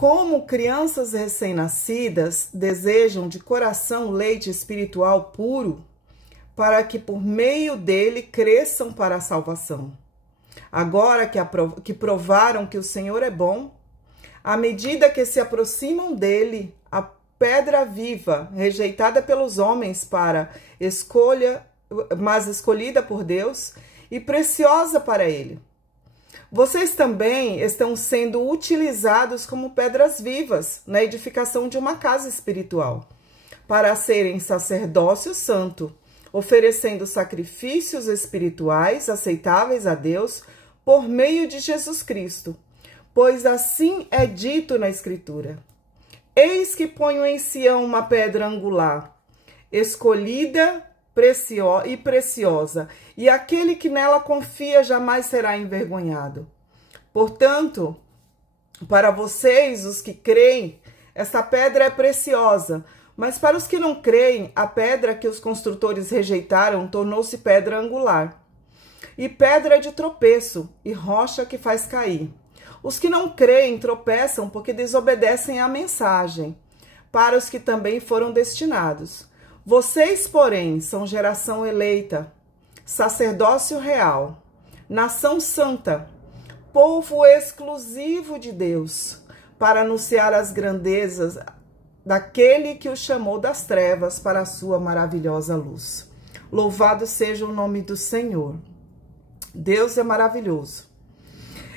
Como crianças recém-nascidas desejam de coração leite espiritual puro, para que por meio dele cresçam para a salvação. Agora que provaram que o Senhor é bom, à medida que se aproximam dele, a pedra viva, rejeitada pelos homens para escolha, mas escolhida por Deus e preciosa para ele. Vocês também estão sendo utilizados como pedras vivas na edificação de uma casa espiritual, para serem sacerdócio santo, oferecendo sacrifícios espirituais aceitáveis a Deus por meio de Jesus Cristo. Pois assim é dito na Escritura: eis que ponho em Sião uma pedra angular, escolhida e preciosa, e aquele que nela confia jamais será envergonhado. Portanto, para vocês, os que creem, essa pedra é preciosa, mas para os que não creem, a pedra que os construtores rejeitaram tornou-se pedra angular, e pedra de tropeço, e rocha que faz cair. Os que não creem tropeçam porque desobedecem à mensagem, para os que também foram destinados. Vocês, porém, são geração eleita, sacerdócio real, nação santa, povo exclusivo de Deus, para anunciar as grandezas daquele que o chamou das trevas para a sua maravilhosa luz. Louvado seja o nome do Senhor. Deus é maravilhoso.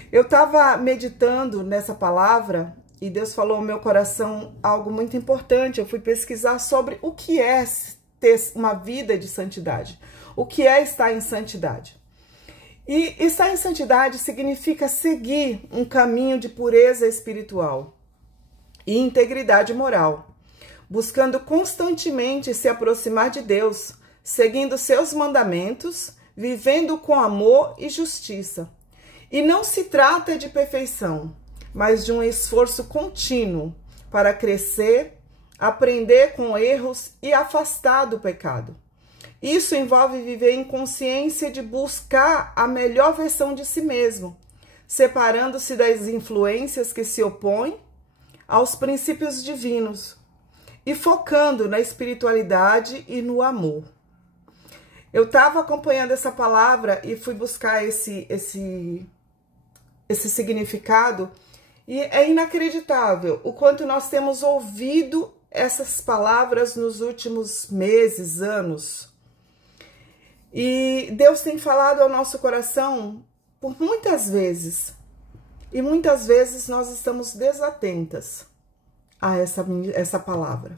Eu estava meditando nessa palavra e Deus falou ao meu coração algo muito importante. Eu fui pesquisar sobre o que é ter uma vida de santidade. O que é estar em santidade. E estar em santidade significa seguir um caminho de pureza espiritual e integridade moral, buscando constantemente se aproximar de Deus, seguindo seus mandamentos, vivendo com amor e justiça. E não se trata de perfeição, mas de um esforço contínuo para crescer, aprender com erros e afastar do pecado. Isso envolve viver em consciência de buscar a melhor versão de si mesmo, separando-se das influências que se opõem aos princípios divinos e focando na espiritualidade e no amor. Eu estava acompanhando essa palavra e fui buscar esse significado, e é inacreditável o quanto nós temos ouvido essas palavras nos últimos meses, anos. E Deus tem falado ao nosso coração por muitas vezes, e muitas vezes nós estamos desatentas a essa palavra.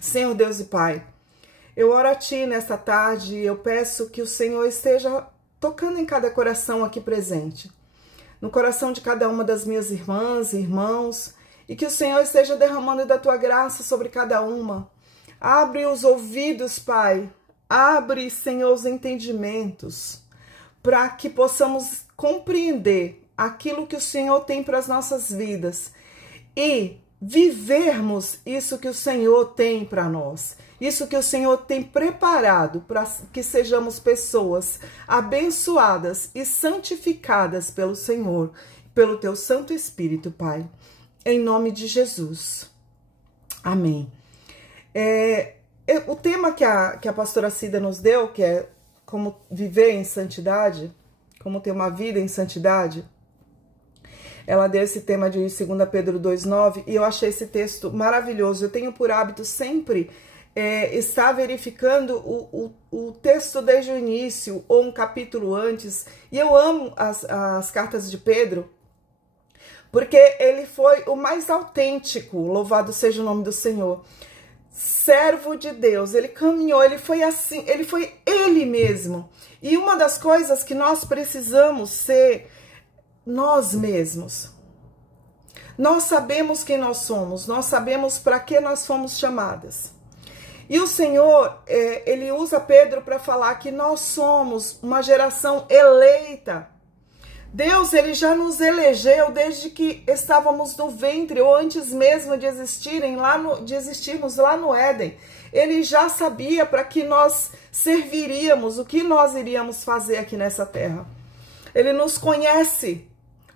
Senhor Deus e Pai, eu oro a Ti nesta tarde e eu peço que o Senhor esteja tocando em cada coração aqui presente, no coração de cada uma das minhas irmãs e irmãos, e que o Senhor esteja derramando da Tua graça sobre cada uma. Abre os ouvidos, Pai, abre, Senhor, os entendimentos, para que possamos compreender aquilo que o Senhor tem para as nossas vidas e vivermos isso que o Senhor tem para nós. Isso que o Senhor tem preparado para que sejamos pessoas abençoadas e santificadas pelo Senhor, pelo Teu Santo Espírito, Pai. Em nome de Jesus. Amém. O tema que a pastora Cida nos deu, que é como viver em santidade, como ter uma vida em santidade, ela deu esse tema de 2 Pedro 2,9, e eu achei esse texto maravilhoso. Eu tenho por hábito sempre estar verificando o texto desde o início, ou um capítulo antes, e eu amo as cartas de Pedro, porque ele foi o mais autêntico, louvado seja o nome do Senhor, servo de Deus. Ele caminhou, ele foi assim, ele foi ele mesmo. E uma das coisas que nós precisamos ser nós mesmos. Nós sabemos quem nós somos, nós sabemos para que nós fomos chamadas. E o Senhor, ele usa Pedro para falar que nós somos uma geração eleita. Deus, ele já nos elegeu desde que estávamos no ventre, ou antes mesmo de existirmos lá no Éden. Ele já sabia para que nós serviríamos, o que nós iríamos fazer aqui nessa terra. Ele nos conhece.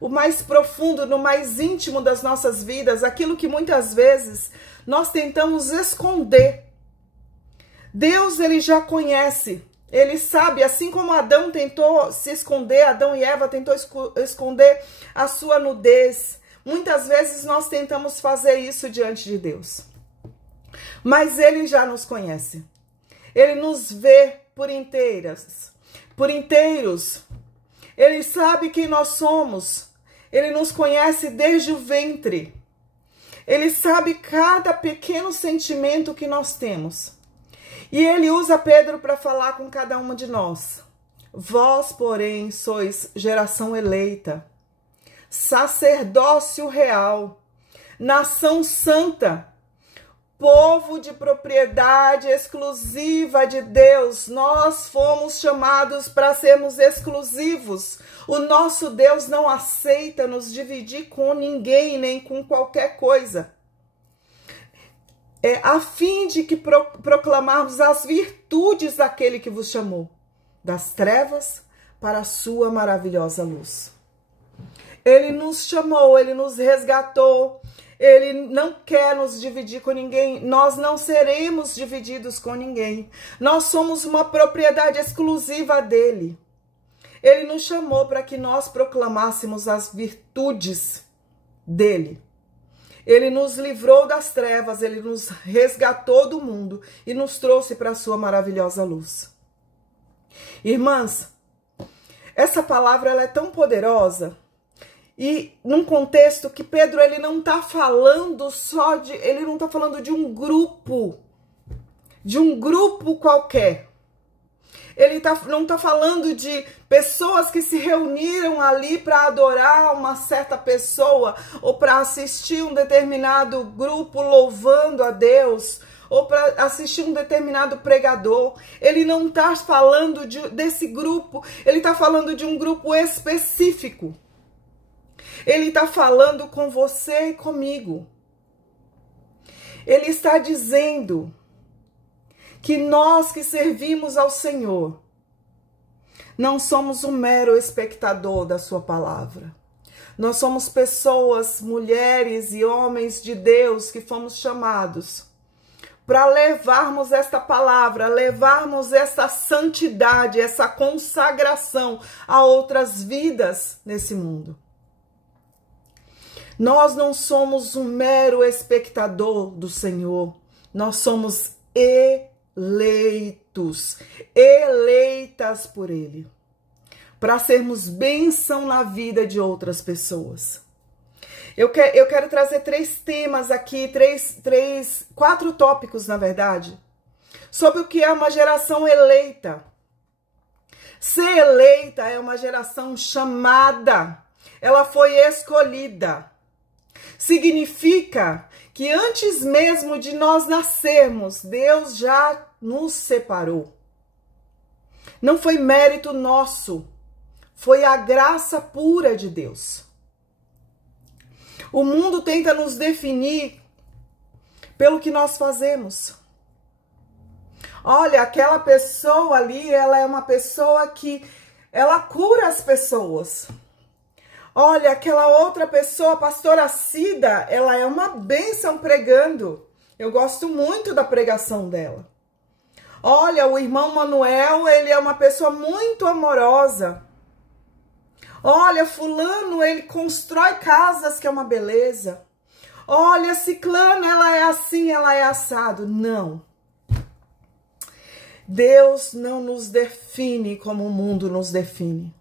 o mais profundo, no mais íntimo das nossas vidas, aquilo que muitas vezes nós tentamos esconder. Deus, ele já conhece, ele sabe, assim como Adão tentou se esconder, Adão e Eva tentou esconder a sua nudez. Muitas vezes nós tentamos fazer isso diante de Deus. Mas ele já nos conhece. Ele nos vê por inteiros. Ele sabe quem nós somos. Ele nos conhece desde o ventre. Ele sabe cada pequeno sentimento que nós temos. E ele usa Pedro para falar com cada uma de nós. Vós, porém, sois geração eleita, sacerdócio real, nação santa, povo de propriedade exclusiva de Deus. Nós fomos chamados para sermos exclusivos. O nosso Deus não aceita nos dividir com ninguém, nem com qualquer coisa. A fim de que proclamarmos as virtudes daquele que vos chamou, das trevas para a sua maravilhosa luz. Ele nos chamou, ele nos resgatou, ele não quer nos dividir com ninguém, nós não seremos divididos com ninguém. Nós somos uma propriedade exclusiva dele. Ele nos chamou para que nós proclamássemos as virtudes dele. Ele nos livrou das trevas, ele nos resgatou do mundo e nos trouxe para a sua maravilhosa luz. Irmãs, essa palavra ela é tão poderosa e num contexto que Pedro ele não está falando ele não está falando de um grupo qualquer. Ele não está falando de pessoas que se reuniram ali para adorar uma certa pessoa ou para assistir um determinado grupo louvando a Deus ou para assistir um determinado pregador. Ele não está falando desse grupo, ele está falando de um grupo específico. Ele está falando com você e comigo. Ele está dizendo que nós que servimos ao Senhor não somos um mero espectador da sua palavra. Nós somos pessoas, mulheres e homens de Deus que fomos chamados para levarmos esta palavra, levarmos essa santidade, essa consagração a outras vidas nesse mundo. Nós não somos um mero espectador do Senhor, nós somos eleitas por Ele, para sermos bênção na vida de outras pessoas. Eu quero trazer 3 temas aqui, 4 tópicos, na verdade, sobre o que é uma geração eleita. Ser eleita é uma geração chamada, ela foi escolhida. Significa que antes mesmo de nós nascermos, Deus já nos separou. Não foi mérito nosso, foi a graça pura de Deus. O mundo tenta nos definir pelo que nós fazemos. Olha, aquela pessoa ali, ela é uma pessoa que ela cura as pessoas. Olha, aquela outra pessoa, a pastora Cida, ela é uma bênção pregando. Eu gosto muito da pregação dela. Olha, o irmão Manuel, ele é uma pessoa muito amorosa. Olha, fulano, ele constrói casas, que é uma beleza. Olha, ciclano, ela é assim, ela é assado. Não. Deus não nos define como o mundo nos define.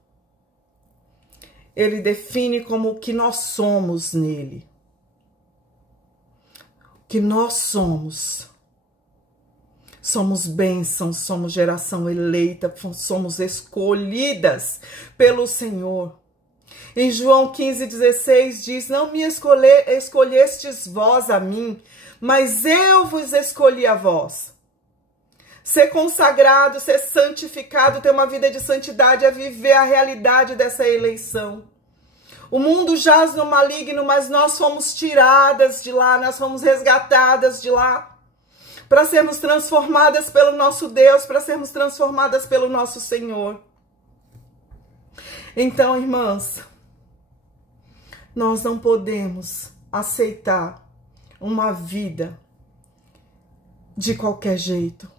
Ele define como o que nós somos nele. O que nós somos. Somos bênçãos, somos geração eleita, somos escolhidas pelo Senhor. Em João 15,16 diz, não me escolhestes vós a mim, mas eu vos escolhi a vós. Ser consagrado, ser santificado, ter uma vida de santidade é viver a realidade dessa eleição. O mundo jaz no maligno, mas nós fomos tiradas de lá, nós fomos resgatadas de lá, para sermos transformadas pelo nosso Deus, para sermos transformadas pelo nosso Senhor. Então, irmãs, Nós não podemos aceitar uma vida de qualquer jeito.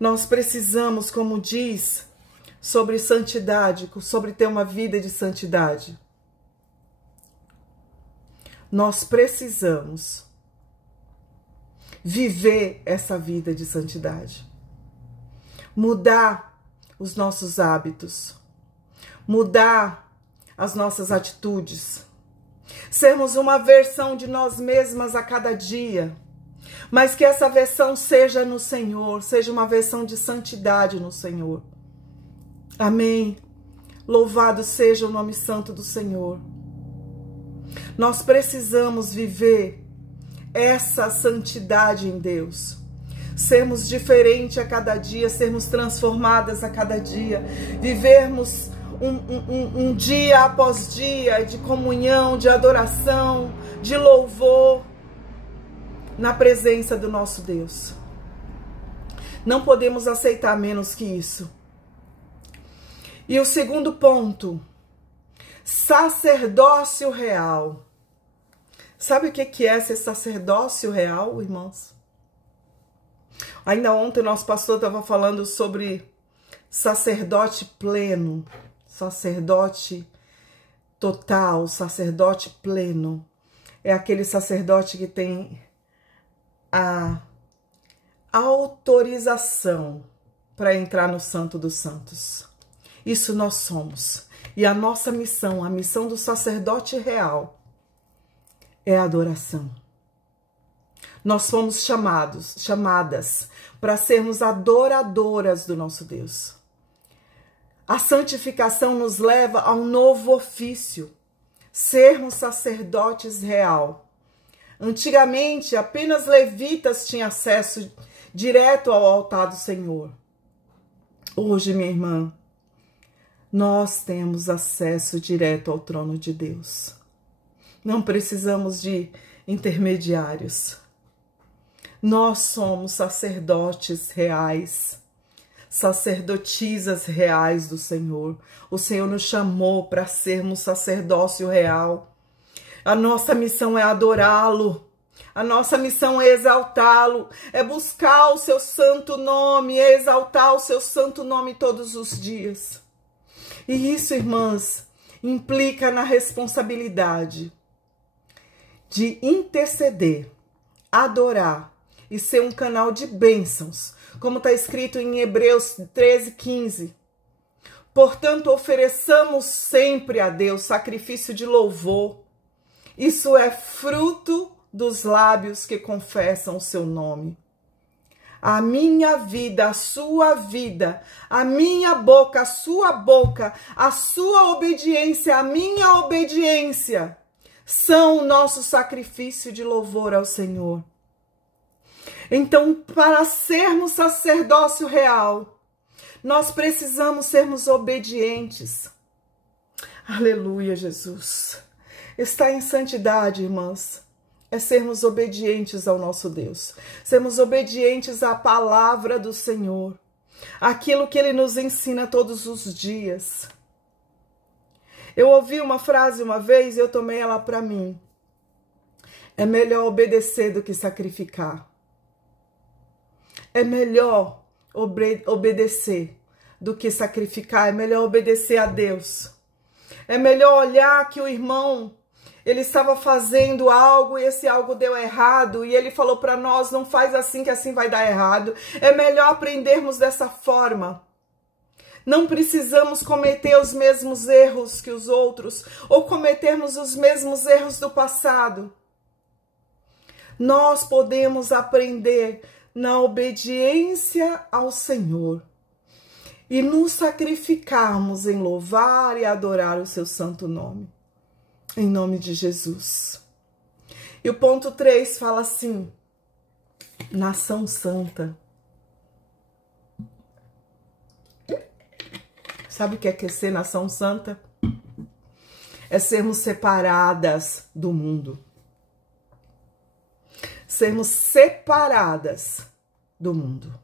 Nós precisamos, como diz, sobre santidade, sobre ter uma vida de santidade. Nós precisamos viver essa vida de santidade. Mudar os nossos hábitos. Mudar as nossas atitudes. Sermos uma versão de nós mesmas a cada dia. Mas que essa versão seja no Senhor, seja uma versão de santidade no Senhor. Amém. Louvado seja o nome santo do Senhor. Nós precisamos viver essa santidade em Deus. Sermos diferentes a cada dia, sermos transformadas a cada dia. Vivermos um dia após dia de comunhão, de adoração, de louvor na presença do nosso Deus. Não podemos aceitar menos que isso. E o segundo ponto, sacerdócio real. Sabe o que é esse sacerdócio real, irmãos? Ainda ontem o nosso pastor estava falando sobre sacerdote pleno, sacerdote total, sacerdote pleno. É aquele sacerdote que tem a autorização para entrar no Santo dos Santos. Isso nós somos. E a nossa missão, a missão do sacerdote real, é a adoração. Nós fomos chamadas para sermos adoradoras do nosso Deus. A santificação nos leva a um novo ofício, sermos sacerdotes real. Antigamente, apenas levitas tinham acesso direto ao altar do Senhor. Hoje, minha irmã, nós temos acesso direto ao trono de Deus. Não precisamos de intermediários. Nós somos sacerdotes reais, sacerdotisas reais do Senhor. O Senhor nos chamou para sermos sacerdócio real. A nossa missão é adorá-lo. A nossa missão é exaltá-lo, é buscar o seu santo nome, é exaltar o seu santo nome todos os dias. E isso, irmãs, implica na responsabilidade de interceder, adorar e ser um canal de bênçãos, como está escrito em Hebreus 13:15. Portanto, ofereçamos sempre a Deus sacrifício de louvor. Isso é fruto dos lábios que confessam o seu nome. A minha vida, a sua vida, a minha boca, a sua boca, a sua obediência, a minha obediência, são o nosso sacrifício de louvor ao Senhor. Então, para sermos sacerdócio real, nós precisamos sermos obedientes. Aleluia, Jesus. Estar em santidade, irmãs, é sermos obedientes ao nosso Deus. Sermos obedientes à palavra do Senhor. Aquilo que Ele nos ensina todos os dias. Eu ouvi uma frase uma vez e eu tomei ela para mim. É melhor obedecer do que sacrificar. É melhor obedecer do que sacrificar. É melhor obedecer a Deus. É melhor olhar que o irmão, ele estava fazendo algo e esse algo deu errado. E ele falou para nós, não faz assim que assim vai dar errado. É melhor aprendermos dessa forma. Não precisamos cometer os mesmos erros que os outros. Ou cometermos os mesmos erros do passado. Nós podemos aprender na obediência ao Senhor. E nos sacrificarmos em louvar e adorar o seu santo nome. Em nome de Jesus. E o ponto 3 fala assim: nação santa. Sabe o que é ser nação santa? É sermos separadas do mundo. Sermos separadas do mundo.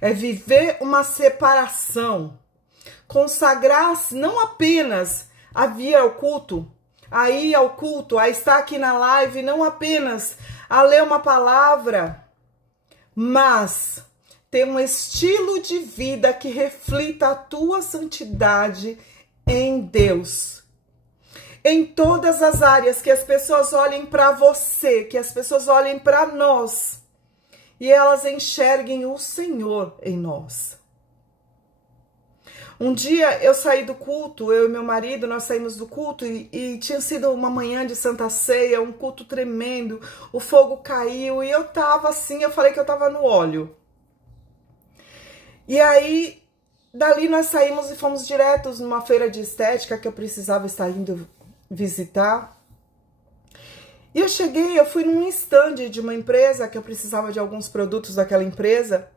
É viver uma separação. Consagrar-se não apenas a vir ao culto, a ir ao culto, a estar aqui na live, não apenas a ler uma palavra, mas ter um estilo de vida que reflita a tua santidade em Deus. Em todas as áreas, que as pessoas olhem para você, que as pessoas olhem para nós e elas enxerguem o Senhor em nós. Um dia eu saí do culto, eu e meu marido, nós saímos do culto e tinha sido uma manhã de Santa Ceia, um culto tremendo, o fogo caiu e eu tava assim, eu falei que eu tava no óleo. E aí, dali nós saímos e fomos diretos numa feira de estética que eu precisava estar indo visitar. E eu fui num stand de uma empresa que eu precisava de alguns produtos daquela empresa.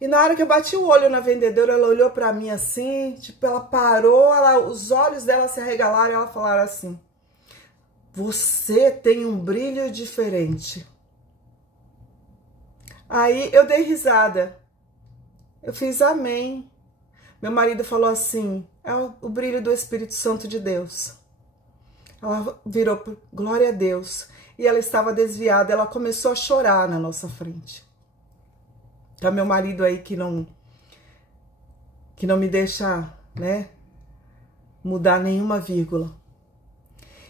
E na hora que eu bati o olho na vendedora, ela olhou pra mim assim, tipo, ela parou, os olhos dela se arregalaram e ela falaram assim: você tem um brilho diferente. Aí eu dei risada. Eu fiz amém. Meu marido falou assim: é o brilho do Espírito Santo de Deus. Ela virou, glória a Deus. E ela estava desviada, ela começou a chorar na nossa frente. Tá meu marido aí que não me deixa, né, mudar nenhuma vírgula.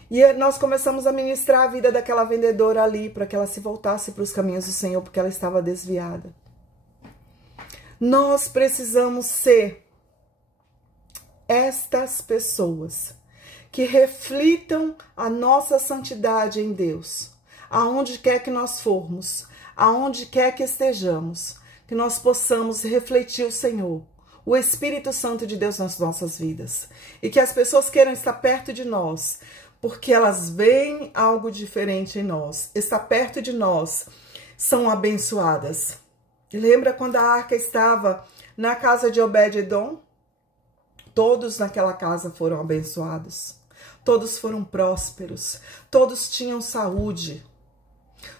E nós começamos a ministrar a vida daquela vendedora ali, para que ela se voltasse para os caminhos do Senhor, porque ela estava desviada. Nós precisamos ser estas pessoas que reflitam a nossa santidade em Deus, aonde quer que nós formos, aonde quer que estejamos, que nós possamos refletir o Senhor, o Espírito Santo de Deus nas nossas vidas, e que as pessoas queiram estar perto de nós, porque elas veem algo diferente em nós. Estar perto de nós são abençoadas. E lembra quando a arca estava na casa de Obed-edom? Todos naquela casa foram abençoados. Todos foram prósperos. Todos tinham saúde.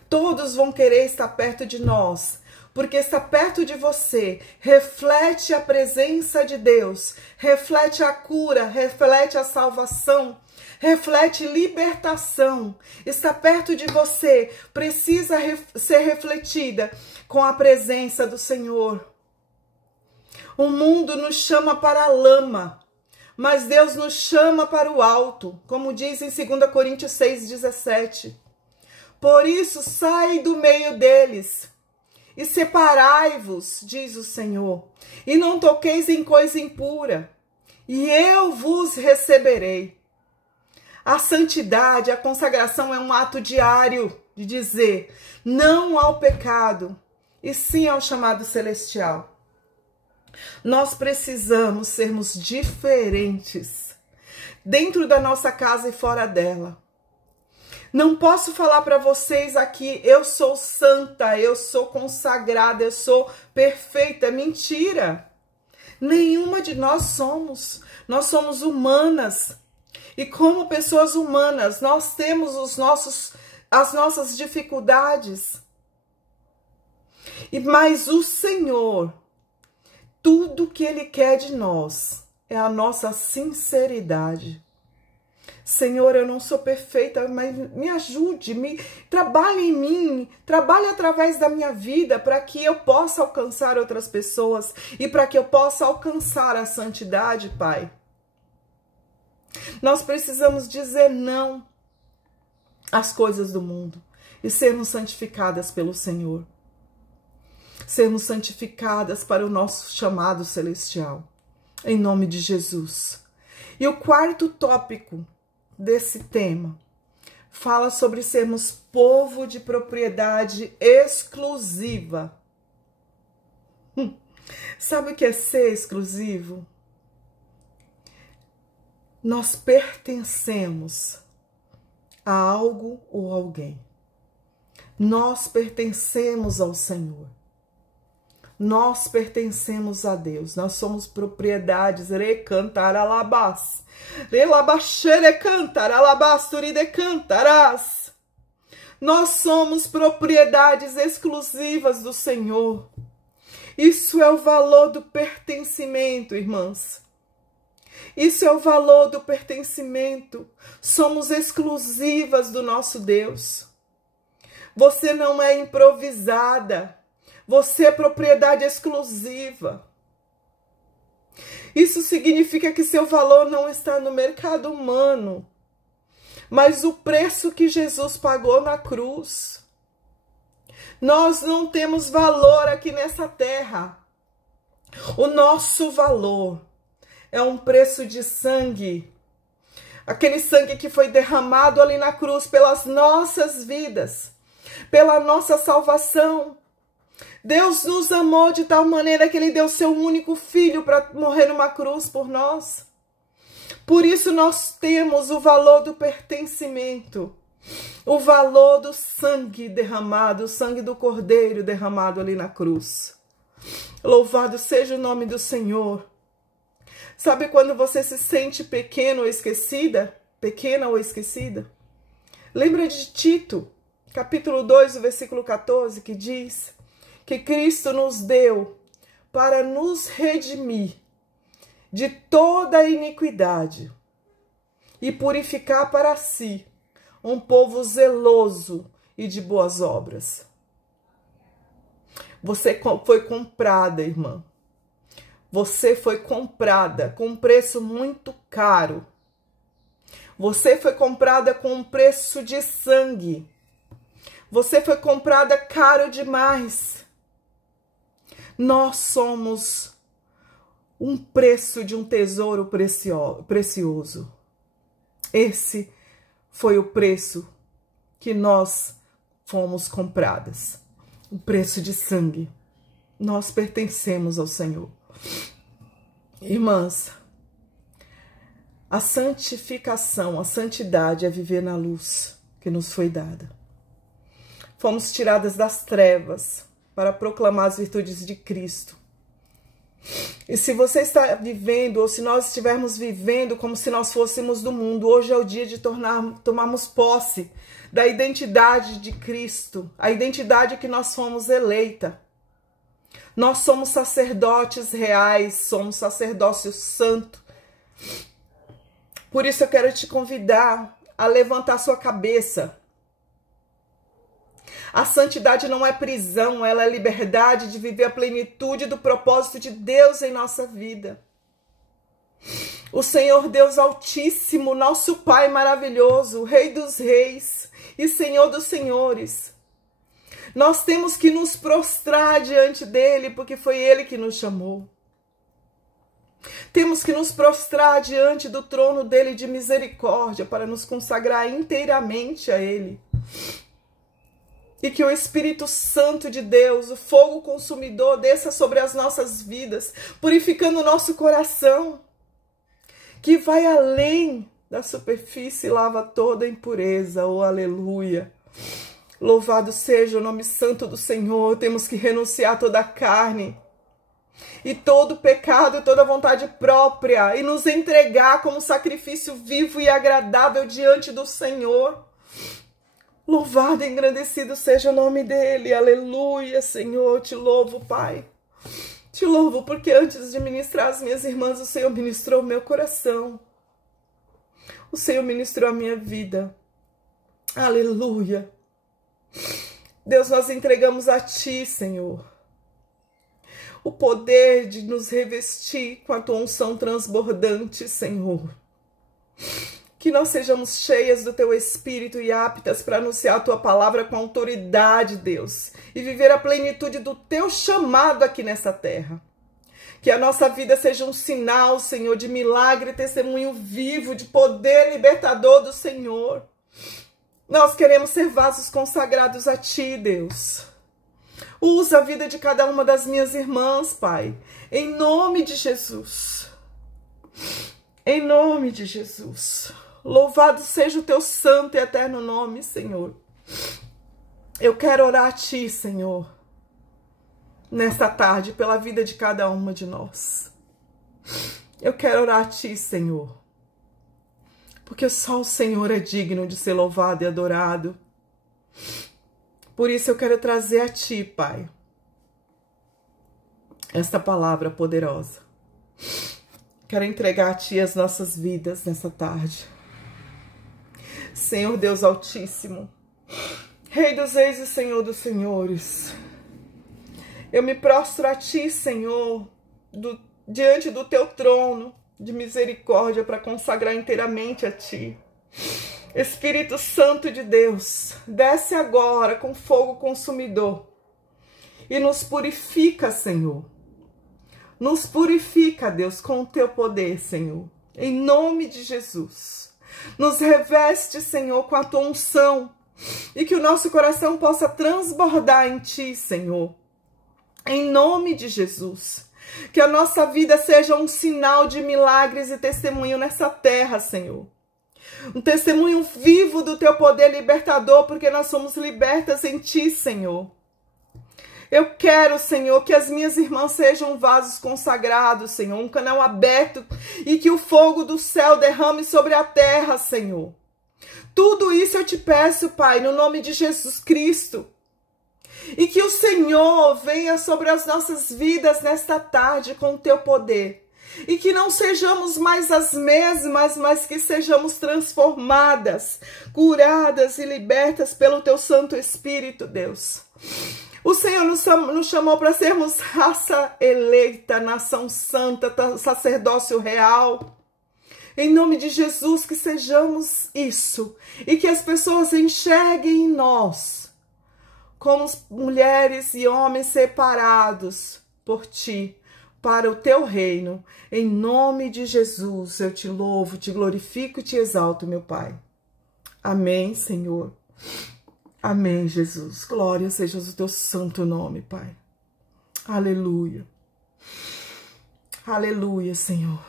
Todos vão querer estar perto de nós, porque estar perto de você reflete a presença de Deus, reflete a cura, reflete a salvação, reflete libertação. Estar perto de você precisa ser refletida com a presença do Senhor. O mundo nos chama para a lama, mas Deus nos chama para o alto, como diz em 2 Coríntios 6,17. Por isso, sai do meio deles e separai-vos, diz o Senhor, e não toqueis em coisa impura, e eu vos receberei. A santidade, a consagração é um ato diário de dizer não ao pecado, e sim ao chamado celestial. Nós precisamos sermos diferentes, dentro da nossa casa e fora dela. Não posso falar para vocês aqui, eu sou santa, eu sou consagrada, eu sou perfeita. Mentira! Nenhuma de nós somos. Nós somos humanas. E como pessoas humanas, nós temos as nossas dificuldades. Mas o Senhor, tudo que Ele quer de nós é a nossa sinceridade. Senhor, eu não sou perfeita, mas me ajude, trabalhe em mim, trabalhe através da minha vida para que eu possa alcançar outras pessoas e para que eu possa alcançar a santidade, Pai. Nós precisamos dizer não às coisas do mundo e sermos santificadas pelo Senhor. Sermos santificadas para o nosso chamado celestial, em nome de Jesus. E o quarto tópico desse tema fala sobre sermos povo de propriedade exclusiva. Sabe o que é ser exclusivo? Nós pertencemos a algo ou alguém. Nós pertencemos ao Senhor. Nós pertencemos a Deus. Nós somos propriedades. Recantaralabás. Relabaxere cantaralabás, turide cantarás. Nós somos propriedades exclusivas do Senhor. Isso é o valor do pertencimento, irmãs. Isso é o valor do pertencimento. Somos exclusivas do nosso Deus. Você não é improvisada. Você é propriedade exclusiva. Isso significa que seu valor não está no mercado humano, mas o preço que Jesus pagou na cruz. Nós não temos valor aqui nessa terra. O nosso valor é um preço de sangue. Aquele sangue que foi derramado ali na cruz pelas nossas vidas, pela nossa salvação. Deus nos amou de tal maneira que Ele deu seu único filho para morrer numa cruz por nós. Por isso nós temos o valor do pertencimento, o valor do sangue derramado, o sangue do Cordeiro derramado ali na cruz. Louvado seja o nome do Senhor. Sabe quando você se sente pequeno ou esquecida? Pequena ou esquecida? Lembra de Tito, capítulo 2, o versículo 14, que diz que Cristo nos deu para nos redimir de toda a iniquidade e purificar para si um povo zeloso e de boas obras. Você foi comprada, irmã. Você foi comprada com um preço muito caro. Você foi comprada com um preço de sangue. Você foi comprada caro demais. Nós somos um preço de um tesouro precioso. Esse foi o preço que nós fomos compradas. O preço de sangue. Nós pertencemos ao Senhor. Irmãs, a santificação, a santidade é viver na luz que nos foi dada. Fomos tiradas das trevas para proclamar as virtudes de Cristo. E se você está vivendo, ou se nós estivermos vivendo como se nós fôssemos do mundo, hoje é o dia de tomarmos posse da identidade de Cristo, a identidade que nós fomos eleita. Nós somos sacerdotes reais, somos sacerdócio santo. Por isso eu quero te convidar a levantar sua cabeça. A santidade não é prisão, ela é liberdade de viver a plenitude do propósito de Deus em nossa vida. O Senhor Deus Altíssimo, nosso Pai maravilhoso, Rei dos Reis e Senhor dos Senhores. Nós temos que nos prostrar diante dele, porque foi ele que nos chamou. Temos que nos prostrar diante do trono dele de misericórdia para nos consagrar inteiramente a ele. E que o Espírito Santo de Deus, o fogo consumidor, desça sobre as nossas vidas, purificando o nosso coração, que vai além da superfície e lava toda a impureza. Oh, aleluia! Louvado seja o nome santo do Senhor. Temos que renunciar a toda a carne e todo pecado e toda vontade própria e nos entregar como sacrifício vivo e agradável diante do Senhor. Louvado e engrandecido seja o nome dele. Aleluia, Senhor. Te louvo, Pai. Te louvo porque antes de ministrar as minhas irmãs, o Senhor ministrou o meu coração. O Senhor ministrou a minha vida. Aleluia. Deus, nós entregamos a Ti, Senhor, o poder de nos revestir com a Tua unção transbordante, Senhor. Que nós sejamos cheias do Teu Espírito e aptas para anunciar a Tua palavra com autoridade, Deus, e viver a plenitude do Teu chamado aqui nessa terra. Que a nossa vida seja um sinal, Senhor, de milagre e testemunho vivo, de poder libertador do Senhor. Nós queremos ser vasos consagrados a Ti, Deus. Usa a vida de cada uma das minhas irmãs, Pai, em nome de Jesus. Em nome de Jesus. Louvado seja o Teu santo e eterno nome, Senhor. Eu quero orar a Ti, Senhor, nesta tarde, pela vida de cada uma de nós. Eu quero orar a Ti, Senhor, porque só o Senhor é digno de ser louvado e adorado. Por isso eu quero trazer a Ti, Pai, esta palavra poderosa. Quero entregar a Ti as nossas vidas nessa tarde. Senhor Deus Altíssimo, Rei dos Reis e Senhor dos Senhores, eu me prostro a Ti, Senhor, diante do Teu trono de misericórdia para consagrar inteiramente a Ti. Espírito Santo de Deus, desce agora com fogo consumidor e nos purifica, Senhor. Nos purifica, Deus, com o Teu poder, Senhor. Em nome de Jesus. Nos reveste, Senhor, com a Tua unção e que o nosso coração possa transbordar em Ti, Senhor. Em nome de Jesus. Que a nossa vida seja um sinal de milagres e testemunho nessa terra, Senhor. Um testemunho vivo do Teu poder libertador, porque nós somos libertas em Ti, Senhor. Eu quero, Senhor, que as minhas irmãs sejam vasos consagrados, Senhor, um canal aberto e que o fogo do céu derrame sobre a terra, Senhor. Tudo isso eu te peço, Pai, no nome de Jesus Cristo. E que o Senhor venha sobre as nossas vidas nesta tarde com o Teu poder. E que não sejamos mais as mesmas, mas que sejamos transformadas, curadas e libertas pelo Teu Santo Espírito, Deus. O Senhor nos chamou para sermos raça eleita, nação santa, sacerdócio real. Em nome de Jesus, que sejamos isso. E que as pessoas enxerguem em nós como mulheres e homens separados por Ti, para o Teu reino. Em nome de Jesus, eu Te louvo, Te glorifico e Te exalto, meu Pai. Amém, Senhor. Amém, Jesus. Glória seja o Teu santo nome, Pai. Aleluia. Aleluia, Senhor.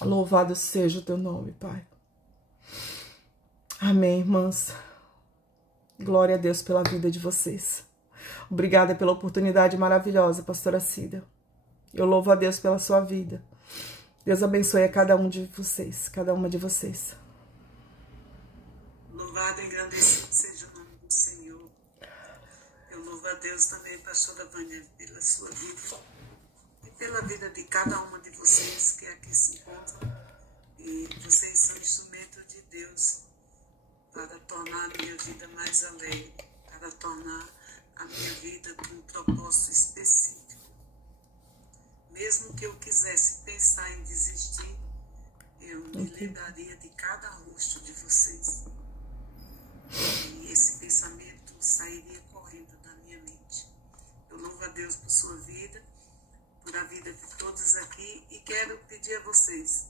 Louvado seja o Teu nome, Pai. Amém, irmãs. Glória a Deus pela vida de vocês. Obrigada pela oportunidade maravilhosa, pastora Cida. Eu louvo a Deus pela sua vida. Deus abençoe a cada um de vocês, cada uma de vocês. Louvado e engrandecido seja o nome do Senhor. Eu louvo a Deus também, pastora Vânia, pela sua vida e pela vida de cada uma de vocês que aqui se encontram. E vocês são instrumentos de Deus para tornar a minha vida mais alegre, para tornar a minha vida com um propósito específico. Mesmo que eu quisesse pensar em desistir, eu me lembraria de cada rosto de vocês. E esse pensamento sairia correndo da minha mente. Eu louvo a Deus por sua vida, por a vida de todos aqui, e quero pedir a vocês,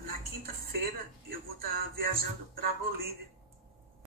na quinta-feira eu vou estar viajando para a Bolívia,